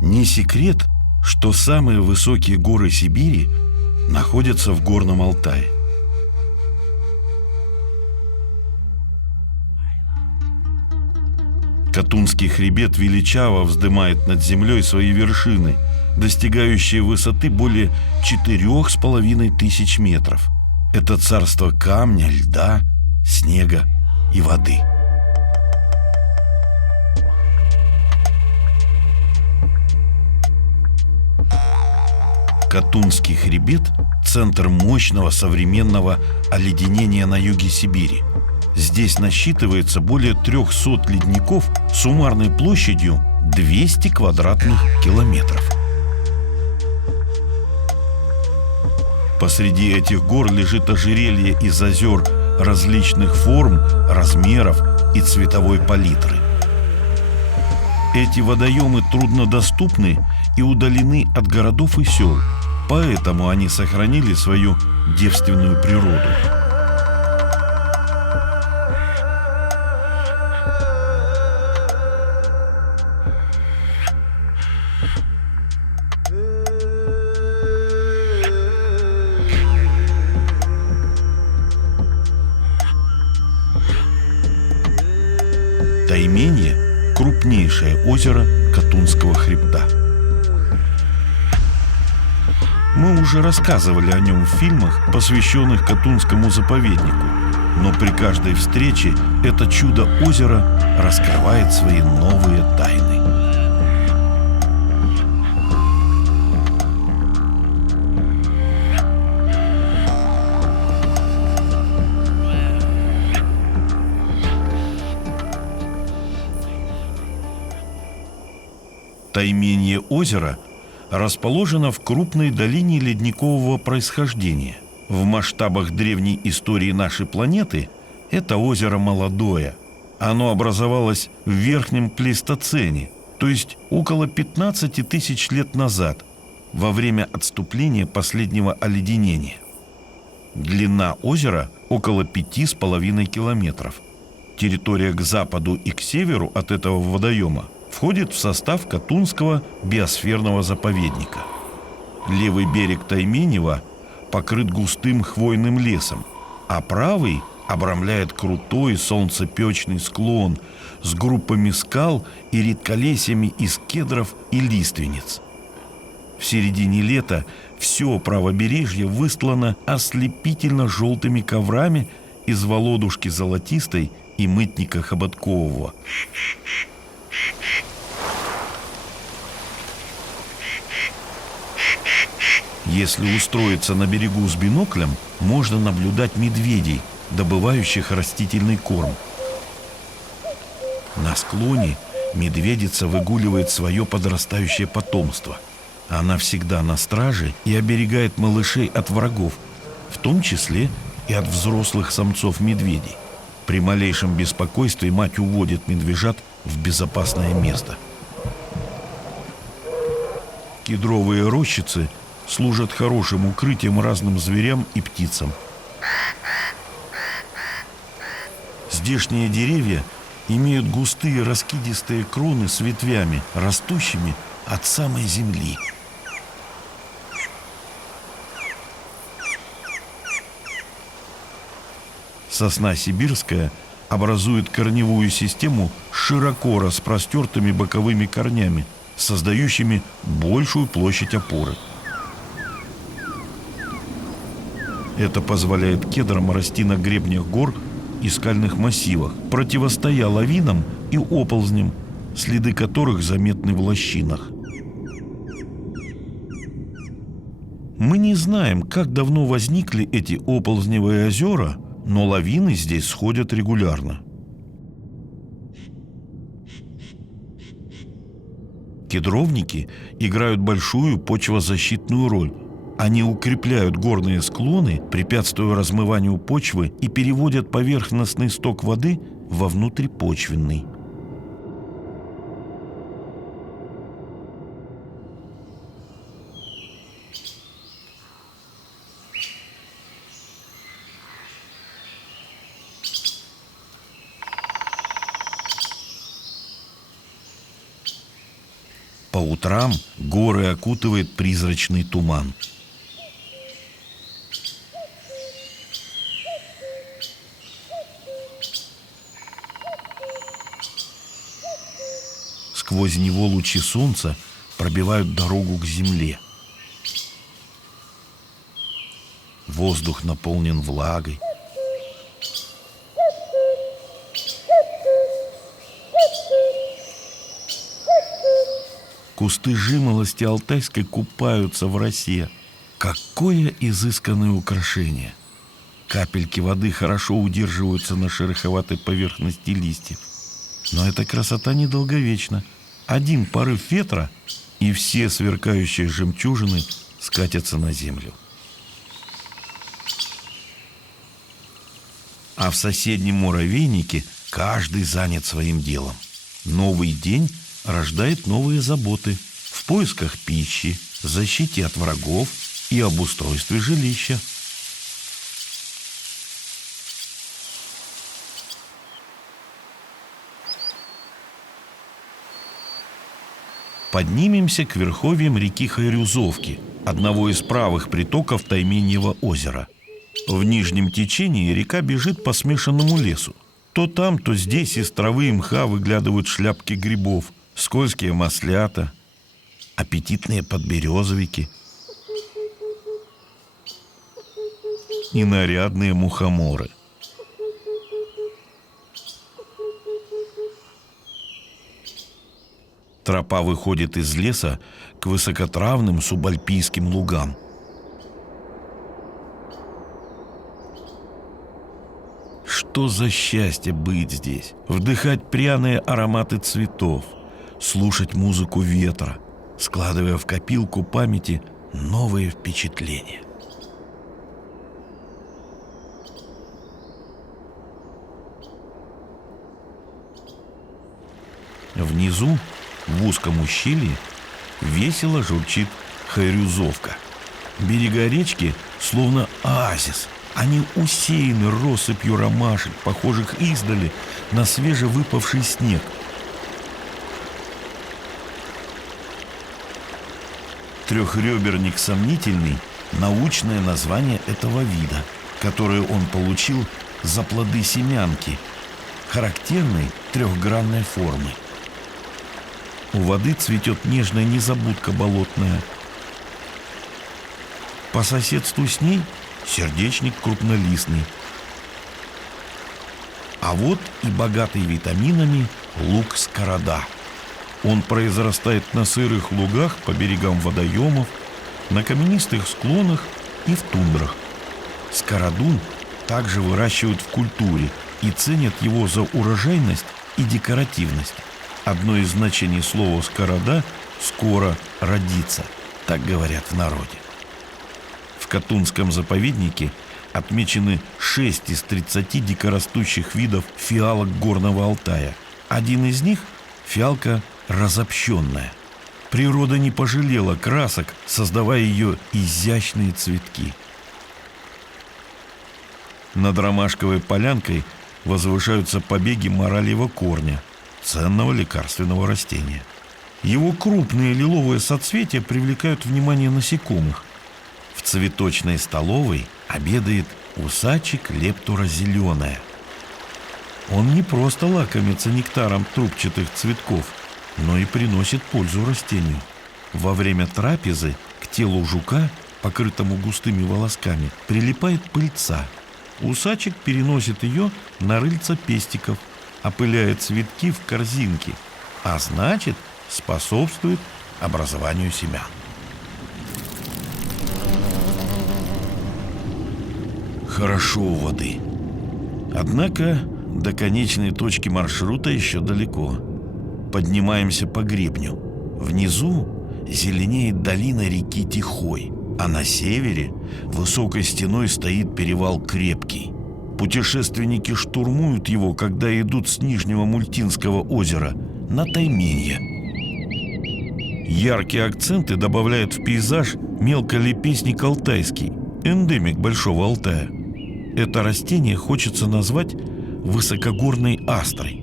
Не секрет, что самые высокие горы Сибири находятся в Горном Алтае. Катунский хребет величаво вздымает над землей свои вершины, достигающие высоты более 4500 метров. Это царство камня, льда, снега и воды. Катунский хребет – центр мощного современного оледенения на юге Сибири. Здесь насчитывается более 300 ледников с суммарной площадью 200 квадратных километров. Посреди этих гор лежит ожерелье из озер различных форм, размеров и цветовой палитры. Эти водоемы труднодоступны и удалены от городов и сел, поэтому они сохранили свою девственную природу. Тайменье – крупнейшее озеро Катунского хребта. Мы уже рассказывали о нем в фильмах, посвященных Катунскому заповеднику, но при каждой встрече это чудо озера раскрывает свои новые тайны. Тайменье озеро расположено в крупной долине ледникового происхождения. В масштабах древней истории нашей планеты это озеро молодое. Оно образовалось в верхнем плейстоцене, то есть около 15 тысяч лет назад, во время отступления последнего оледенения. Длина озера около 5,5 километров. Территория к западу и к северу от этого водоема входит в состав Катунского биосферного заповедника. Левый берег Тайменева покрыт густым хвойным лесом, а правый обрамляет крутой солнцепечный склон с группами скал и редколесьями из кедров и лиственниц. В середине лета все правобережье выстлано ослепительно-желтыми коврами из володушки золотистой и мытника хоботкового. Если устроиться на берегу с биноклем, можно наблюдать медведей, добывающих растительный корм. На склоне медведица выгуливает свое подрастающее потомство. Она всегда на страже и оберегает малышей от врагов, в том числе и от взрослых самцов медведей. При малейшем беспокойстве мать уводит медвежат в безопасное место. Кедровые рощицы служат хорошим укрытием разным зверям и птицам. Здешние деревья имеют густые раскидистые кроны с ветвями, растущими от самой земли. Сосна сибирская образует корневую систему с широко распростертыми боковыми корнями, создающими большую площадь опоры. Это позволяет кедрам расти на гребнях гор и скальных массивах, противостоя лавинам и оползням, следы которых заметны в лощинах. Мы не знаем, как давно возникли эти оползневые озера, но лавины здесь сходят регулярно. Кедровники играют большую почвозащитную роль. Они укрепляют горные склоны, препятствуя размыванию почвы, и переводят поверхностный сток воды во внутрипочвенный. По утрам горы окутывает призрачный туман. Сквозь него лучи солнца пробивают дорогу к земле. Воздух наполнен влагой. Кусты жимолости алтайской купаются в росе. Какое изысканное украшение! Капельки воды хорошо удерживаются на шероховатой поверхности листьев. Но эта красота недолговечна. Один порыв ветра, и все сверкающие жемчужины скатятся на землю. А в соседнем муравейнике каждый занят своим делом. Новый день рождает новые заботы в поисках пищи, защите от врагов и обустройстве жилища. Поднимемся к верховьям реки Хайрюзовки, одного из правых притоков Тайменьего озера. В нижнем течении река бежит по смешанному лесу. То там, то здесь из травы и мха выглядывают шляпки грибов, скользкие маслята, аппетитные подберезовики и нарядные мухоморы. Тропа выходит из леса к высокотравным субальпийским лугам. Что за счастье быть здесь, вдыхать пряные ароматы цветов, слушать музыку ветра, складывая в копилку памяти новые впечатления. Внизу, в узком ущелье, весело журчит Хайрюзовка. Берега речки словно оазис. Они усеяны россыпью ромашек, похожих издали на свежевыпавший снег. Трехреберник сомнительный – научное название этого вида, которое он получил за плоды семянки, характерной трехгранной формы. У воды цветет нежная незабудка болотная. По соседству с ней сердечник крупнолистный. А вот и богатый витаминами лук-скорода. Он произрастает на сырых лугах по берегам водоемов, на каменистых склонах и в тундрах. Скороду также выращивают в культуре и ценят его за урожайность и декоративность. Одно из значений слова «скорода» – «скоро родиться», так говорят в народе. В Катунском заповеднике отмечены 6 из 30 дикорастущих видов фиалок Горного Алтая. Один из них – фиалка разобщенная. Природа не пожалела красок, создавая ее изящные цветки. Над ромашковой полянкой возвышаются побеги моральего корня, ценного лекарственного растения. Его крупные лиловые соцветия привлекают внимание насекомых. В цветочной столовой обедает усачик лептура зеленая. Он не просто лакомится нектаром трубчатых цветков, но и приносит пользу растению. Во время трапезы к телу жука, покрытому густыми волосками, прилипает пыльца. Усачик переносит ее на рыльца пестиков, опыляя цветки в корзинке, а значит, способствует образованию семян. Хорошо у воды. Однако до конечной точки маршрута еще далеко. Поднимаемся по гребню. Внизу зеленеет долина реки Тихой, а на севере высокой стеной стоит перевал Крепкий. Путешественники штурмуют его, когда идут с Нижнего Мультинского озера на Тайменье. Яркие акценты добавляет в пейзаж мелколепестник алтайский, эндемик Большого Алтая. Это растение хочется назвать высокогорной астрой.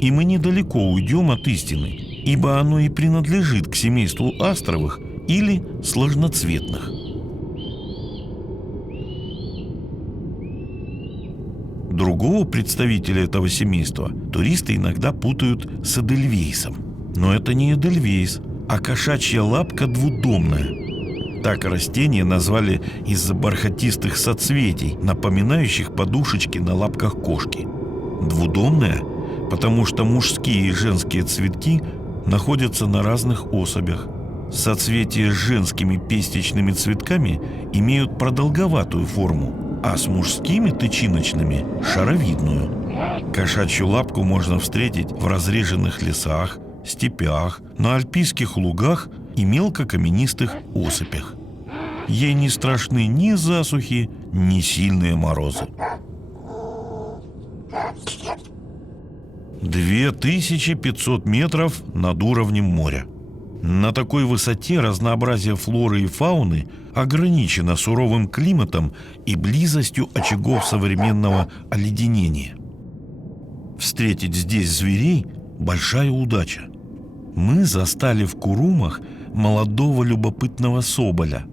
И мы недалеко уйдем от истины, ибо оно и принадлежит к семейству астровых или сложноцветных. Другого представителя этого семейства туристы иногда путают с эдельвейсом. Но это не эдельвейс, а кошачья лапка двудомная. Так растение назвали из-за бархатистых соцветий, напоминающих подушечки на лапках кошки. Двудомная, потому что мужские и женские цветки находятся на разных особях. Соцветия с женскими пестичными цветками имеют продолговатую форму, а с мужскими тычиночными – шаровидную. Кошачью лапку можно встретить в разреженных лесах, степях, на альпийских лугах и мелкокаменистых осыпях. Ей не страшны ни засухи, ни сильные морозы. 2500 метров над уровнем моря. На такой высоте разнообразие флоры и фауны ограничено суровым климатом и близостью очагов современного оледенения. Встретить здесь зверей – большая удача. Мы застали в Курумах молодого любопытного соболя.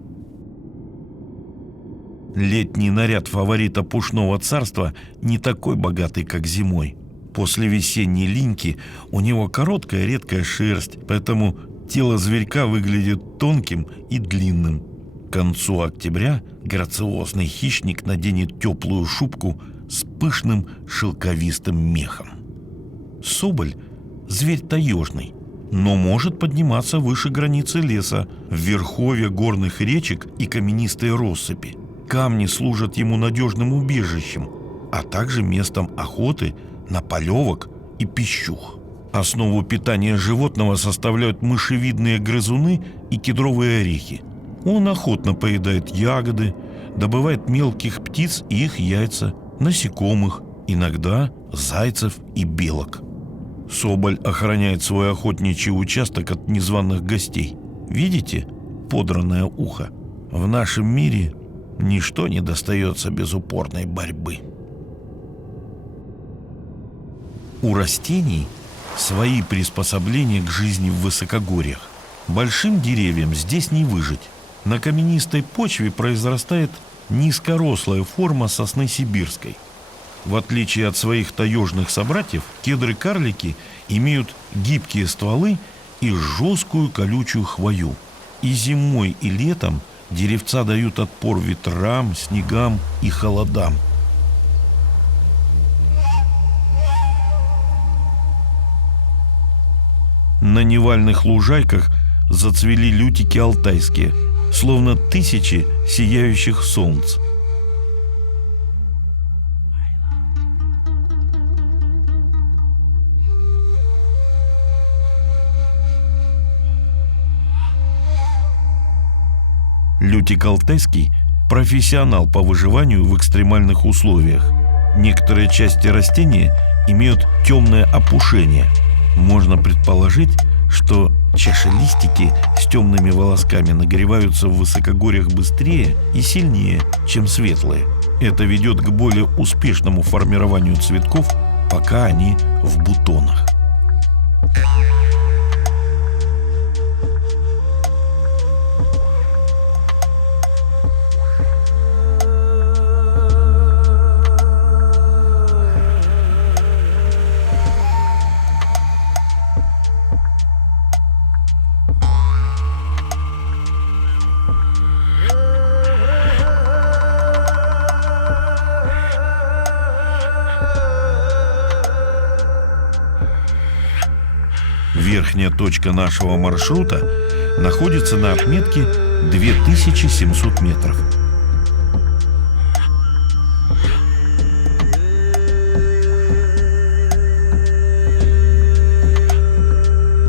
Летний наряд фаворита пушного царства не такой богатый, как зимой. После весенней линьки у него короткая редкая шерсть, поэтому тело зверька выглядит тонким и длинным. К концу октября грациозный хищник наденет теплую шубку с пышным шелковистым мехом. Соболь – зверь таежный, но может подниматься выше границы леса, в верховья горных речек и каменистые россыпи. Камни служат ему надежным убежищем, а также местом охоты на полевок и пищух. Основу питания животного составляют мышевидные грызуны и кедровые орехи. Он охотно поедает ягоды, добывает мелких птиц и их яйца, насекомых, иногда зайцев и белок. Соболь охраняет свой охотничий участок от незваных гостей. Видите подранное ухо? В нашем мире ничто не достается без упорной борьбы. У растений свои приспособления к жизни в высокогорьях. Большим деревьям здесь не выжить. На каменистой почве произрастает низкорослая форма сосны сибирской. В отличие от своих таежных собратьев, кедры-карлики имеют гибкие стволы и жесткую колючую хвою. И зимой, и летом деревца дают отпор ветрам, снегам и холодам. На невальных лужайках зацвели лютики алтайские, словно тысячи сияющих солнц. Лютик алтайский – профессионал по выживанию в экстремальных условиях. Некоторые части растения имеют темное опушение. Можно предположить, что чашелистики с темными волосками нагреваются в высокогорьях быстрее и сильнее, чем светлые. Это ведет к более успешному формированию цветков, пока они в бутонах. Верхняя точка нашего маршрута находится на отметке 2700 метров.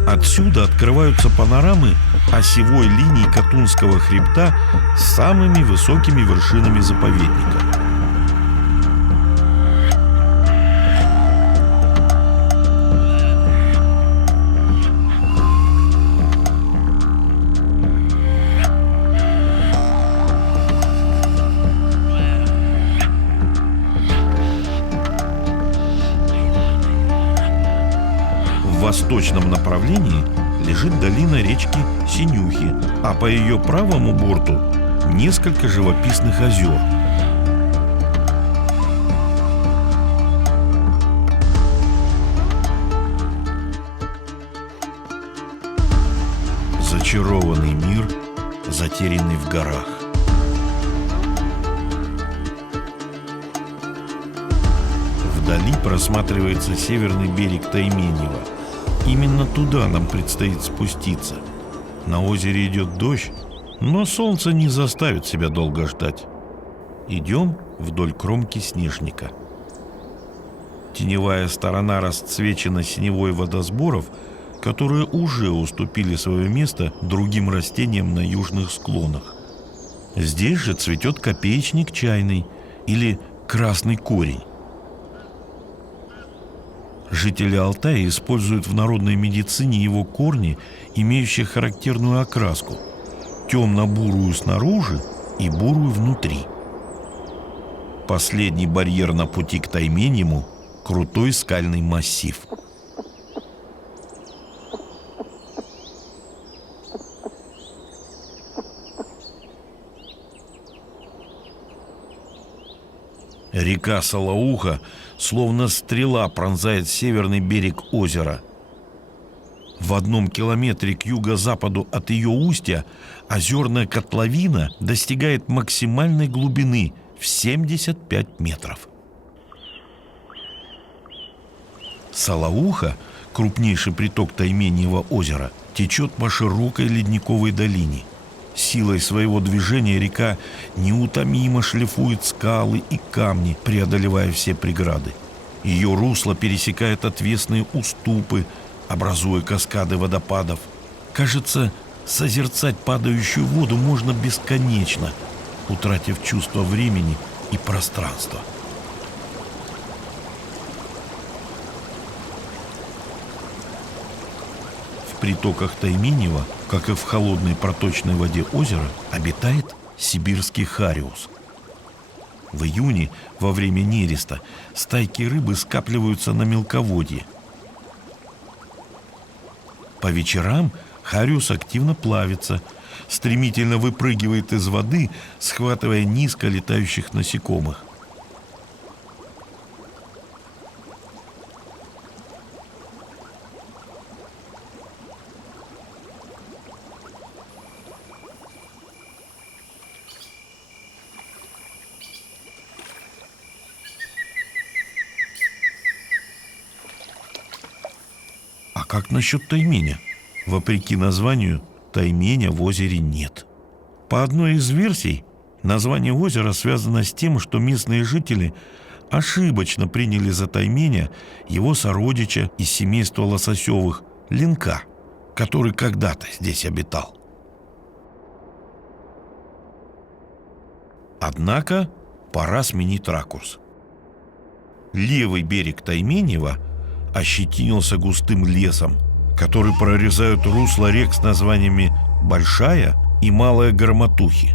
Отсюда открываются панорамы осевой линии Катунского хребта с самыми высокими вершинами заповедника. В восточном направлении лежит долина речки Синюхи, а по ее правому борту несколько живописных озер. Зачарованный мир, затерянный в горах. Вдали просматривается северный берег Тайменьева. Именно туда нам предстоит спуститься. На озере идет дождь, но солнце не заставит себя долго ждать. Идем вдоль кромки снежника. Теневая сторона расцвечена синевой водосборов, которые уже уступили свое место другим растениям на южных склонах. Здесь же цветет копеечник чайный или красный корень. Жители Алтая используют в народной медицине его корни, имеющие характерную окраску – темно-бурую снаружи и бурую внутри. Последний барьер на пути к Тайменьему – крутой скальный массив. Река Салауха, словно стрела, пронзает северный берег озера. В 1 километре к юго-западу от ее устья озерная котловина достигает максимальной глубины в 75 метров. Салауха, крупнейший приток Тайменьева озера, течет по широкой ледниковой долине. Силой своего движения река неутомимо шлифует скалы и камни, преодолевая все преграды. Ее русло пересекает отвесные уступы, образуя каскады водопадов. Кажется, созерцать падающую воду можно бесконечно, утратив чувство времени и пространства. В притоках Тайменьева, как и в холодной проточной воде озера, обитает сибирский хариус. В июне, во время нереста, стайки рыбы скапливаются на мелководье. По вечерам хариус активно плавится, стремительно выпрыгивает из воды, схватывая низко летающих насекомых. А как насчет Тайменя? Вопреки названию, Тайменя в озере нет. По одной из версий, название озера связано с тем, что местные жители ошибочно приняли за Тайменя его сородича из семейства Лососевых Ленка, который когда-то здесь обитал. Однако пора сменить ракурс. Левый берег Тайменьева ощетинился густым лесом, который прорезают русло рек с названиями Большая и Малая Гормотухи.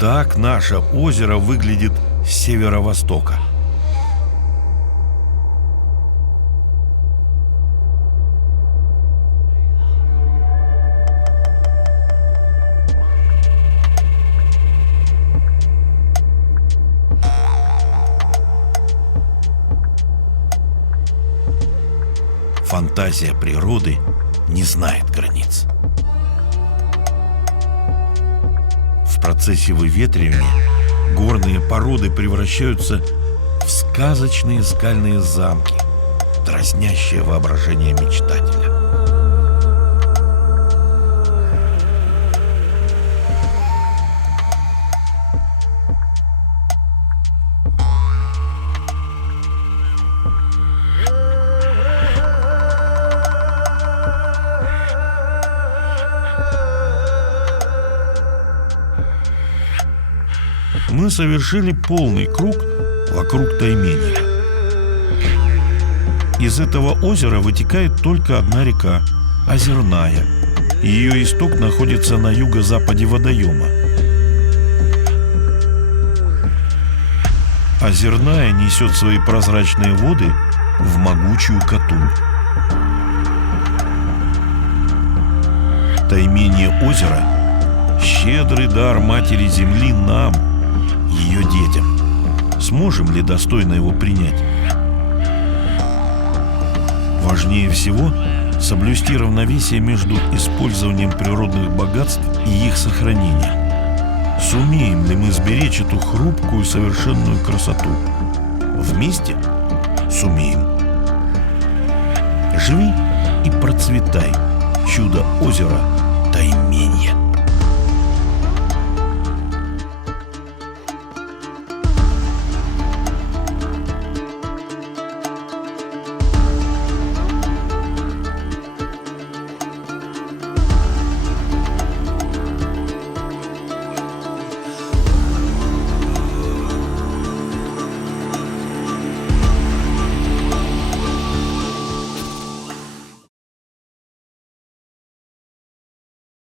Так наше озеро выглядит с северо-востока. Фантазия природы не знает границ. В процессе выветривания горные породы превращаются в сказочные скальные замки, дразнящее воображение мечтателя. Мы совершили полный круг вокруг Тайменьева. Из этого озера вытекает только одна река – Озерная. Ее исток находится на юго-западе водоема. Озерная несет свои прозрачные воды в могучую Катунь. Таймение озера – щедрый дар Матери Земли нам, ее детям. Сможем ли достойно его принять? Важнее всего соблюсти равновесие между использованием природных богатств и их сохранением. Сумеем ли мы сберечь эту хрупкую совершенную красоту? Вместе сумеем. Живи и процветай, чудо озера Тайменье.